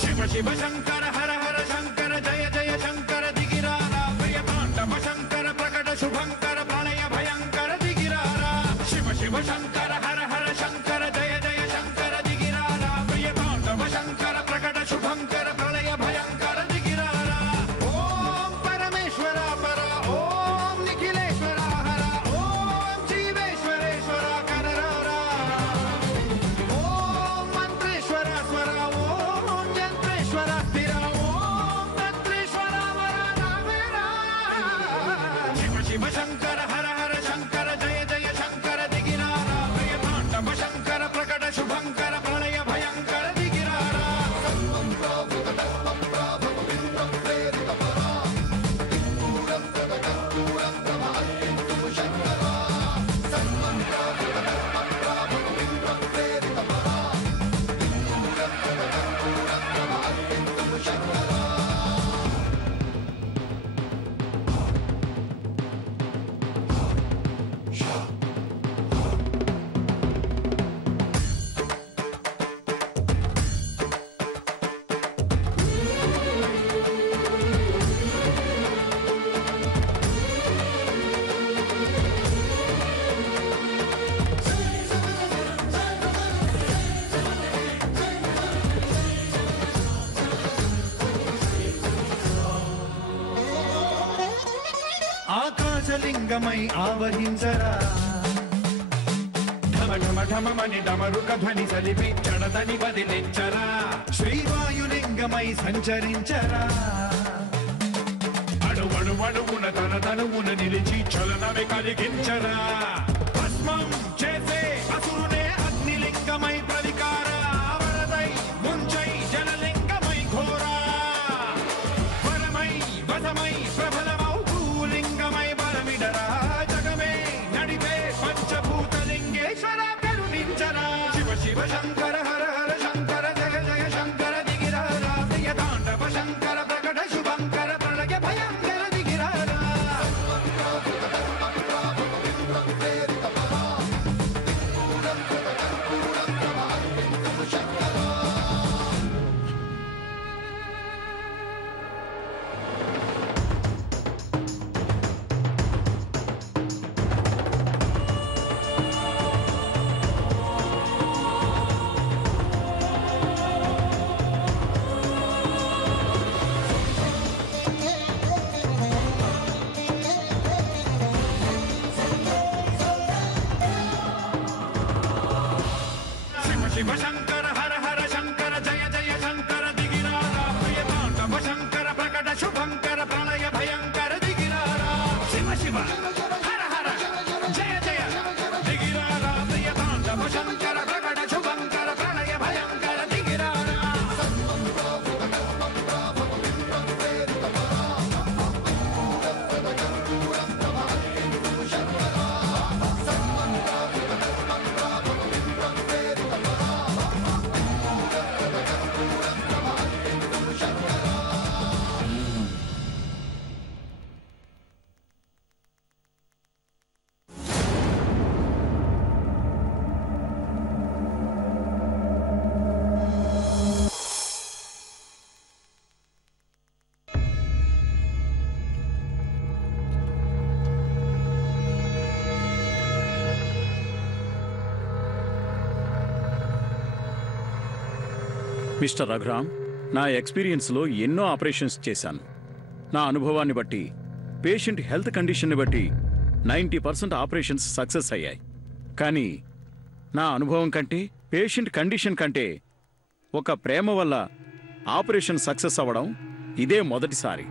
शिव शिव शंकर हर हर शंकर जय जय शंकर दिगिरारा प्रियतांडव शंकर प्रकट शुभंकर प्रलय भयंकर दिगिरारा शिव शिव शंकर हर हर शंकर जय जय शंकर दिगिरारा प्रियतांडव शंकर प्रकट शुभंकर प्रलय भयंकर दिगिरारा ओम परमेश्वरा परा ओम निखिलेश्वरा हरा ओम जीवेश्वरेश्वरा कररारा ओम मंत्रेश्वरा स्वरा ओम यंत्रेश्वरा स्थिरा ओम तंत्रेश्वरा वरा नामेरा शिव शिव शंकर हर हर शंकर जय जय शंकर दिगिरारा प्रियतांडव शंकर प्रकट शुभंकर प्रलय भयंकर दिगिरारा ఆకాశలింగమై ఆవహించరా ఢమ ఢమ ఢమమని డమరుక ధ్వని సలిపి చడదని వదిలించరా శ్రీవాయులింగమై సంచరించరా అణువణువున తన తనువున నిలిచి చలనమే కలిగించరా భస్మం చేసే అసురునే అగ్నిలింగమై ప్రవికార వరదై ముంచై జలలింగమై ఘోరా వరమై వసమై ప్రబలమౌ భూలింగమై బలమిడరా జగమే నడిపే పంచభూతలింగేశ్వర కరుణించరా శివ శివ శంకర హర హర శంకర జయ జయ శంకర దిగిరారా ప్రియతాండవ శంకర ప్రకట శుభంకర ప్రళయ భయంకర దిగిరారా शिव शंकर हर हर शंकर जय जय शंकर दिगिरारा प्रियतांडव शंकर प्रकट शुभंकर प्रलय भयंकर दिगिरारा शिव शिव हर हर जय जय दिगिरारा प्रियतांडव शंकर प्रकट शुभंकर प्रलय भयंकर दिगिरारा మిస్టర్ రఘురామ్, నా ఎక్స్పీరియన్స్లో ఎన్నో ఆపరేషన్స్ చేశాను. నా అనుభవాన్ని బట్టి, పేషెంట్ హెల్త్ కండిషన్ని బట్టి 90% ఆపరేషన్స్ సక్సెస్ అయ్యాయి. కానీ నా అనుభవం కంటే, పేషెంట్ కండిషన్ కంటే ఒక ప్రేమ వల్ల ఆపరేషన్ సక్సెస్ అవ్వడం ఇదే మొదటిసారి.